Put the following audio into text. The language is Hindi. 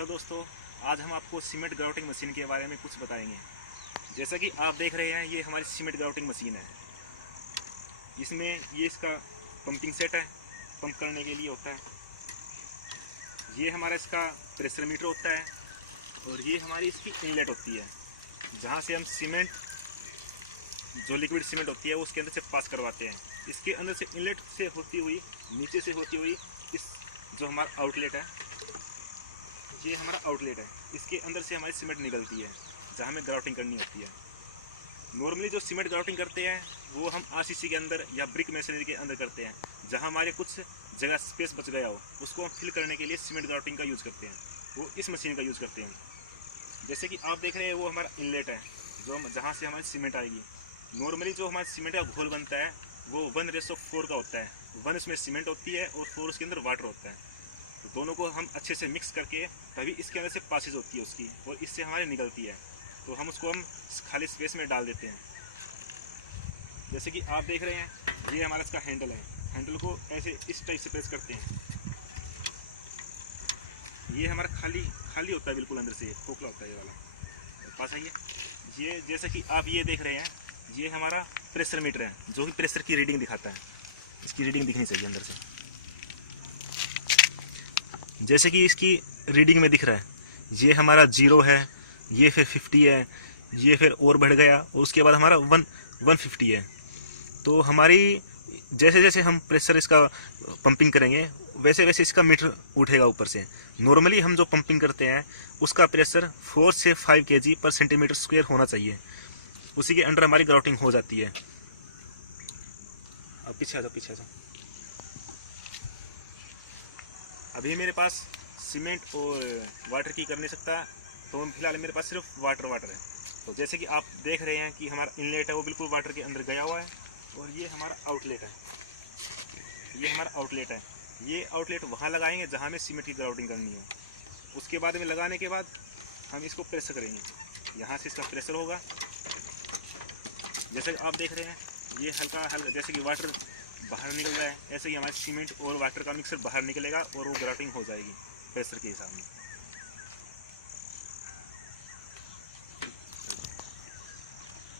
हेलो दोस्तों, आज हम आपको सीमेंट ग्राउटिंग मशीन के बारे में कुछ बताएंगे। जैसा कि आप देख रहे हैं, ये हमारी सीमेंट ग्राउटिंग मशीन है। इसमें ये इसका पंपिंग सेट है, पंप करने के लिए होता है। ये हमारा इसका प्रेशर मीटर होता है और ये हमारी इसकी इनलेट होती है, जहाँ से हम सीमेंट, जो लिक्विड सीमेंट होती है, वो उसके अंदर से पास करवाते हैं। इसके अंदर से इनलेट से होती हुई, नीचे से होती हुई, इस जो हमारा आउटलेट है, ये हमारा आउटलेट है, इसके अंदर से हमारी सीमेंट निकलती है, जहाँ हमें ग्राउटिंग करनी होती है। नॉर्मली जो सीमेंट ग्राउटिंग करते हैं वो हम आरसीसी के अंदर या ब्रिक मशीनरी के अंदर करते हैं, जहाँ हमारे कुछ जगह स्पेस बच गया हो, उसको हम फिल करने के लिए सीमेंट ग्राउटिंग का यूज़ करते हैं। वो इस मशीन का यूज़ करते हैं। जैसे कि आप देख रहे हैं, वो हमारा इनलेट है, जो जहाँ से हमारी सीमेंट आएगी। नॉर्मली जो हमारा सीमेंट का घोल बनता है वो 1:4 का होता है। 1 इसमें सीमेंट होती है और 4 उसके अंदर वाटर होता है। तो दोनों को हम अच्छे से मिक्स करके तभी इसके अंदर से पासेज होती है उसकी, और इससे हमारे निकलती है। तो हम उसको हम खाली स्पेस में डाल देते हैं। जैसे कि आप देख रहे हैं, ये हमारा इसका हैंडल है। हैंडल को ऐसे इस टाइप से प्रेस करते हैं। ये हमारा खाली होता है, बिल्कुल अंदर से खोखला होता है ये वाला। पास आइए। ये जैसे कि आप ये देख रहे हैं, ये हमारा प्रेशर मीटर है, जो कि प्रेशर की रीडिंग दिखाता है। इसकी रीडिंग दिखनी चाहिए अंदर से। जैसे कि इसकी रीडिंग में दिख रहा है, ये हमारा 0 है, ये फिर 50 है, ये फिर और बढ़ गया, और उसके बाद हमारा 150 है। तो हमारी जैसे जैसे हम प्रेशर इसका पंपिंग करेंगे, वैसे वैसे इसका मीटर उठेगा ऊपर से। नॉर्मली हम जो पंपिंग करते हैं उसका प्रेशर 4 से 5 kg पर सेंटीमीटर स्क्वायर होना चाहिए। उसी के अंडर हमारी ग्राउटिंग हो जाती है। अब पीछे आ जाओ, पीछे आ जाओ। अभी मेरे पास सीमेंट और वाटर की कर नहीं सकता, तो फिलहाल मेरे पास सिर्फ वाटर है। तो जैसे कि आप देख रहे हैं कि हमारा इनलेट है वो बिल्कुल वाटर के अंदर गया हुआ है, और ये हमारा आउटलेट है। ये हमारा आउटलेट है। ये आउटलेट वहाँ लगाएंगे जहाँ हमें सीमेंट की ग्राउटिंग करनी हो। उसके बाद में लगाने के बाद हम इसको प्रेस करेंगे। यहाँ से इसका प्रेशर होगा। जैसे आप देख रहे हैं, ये हल्का जैसे कि वाटर बाहर निकल रहा है, ऐसे ही हमारे सीमेंट और वाटर का मिक्सर बाहर निकलेगा और वो ग्राउटिंग हो जाएगी प्रेशर के हिसाब में।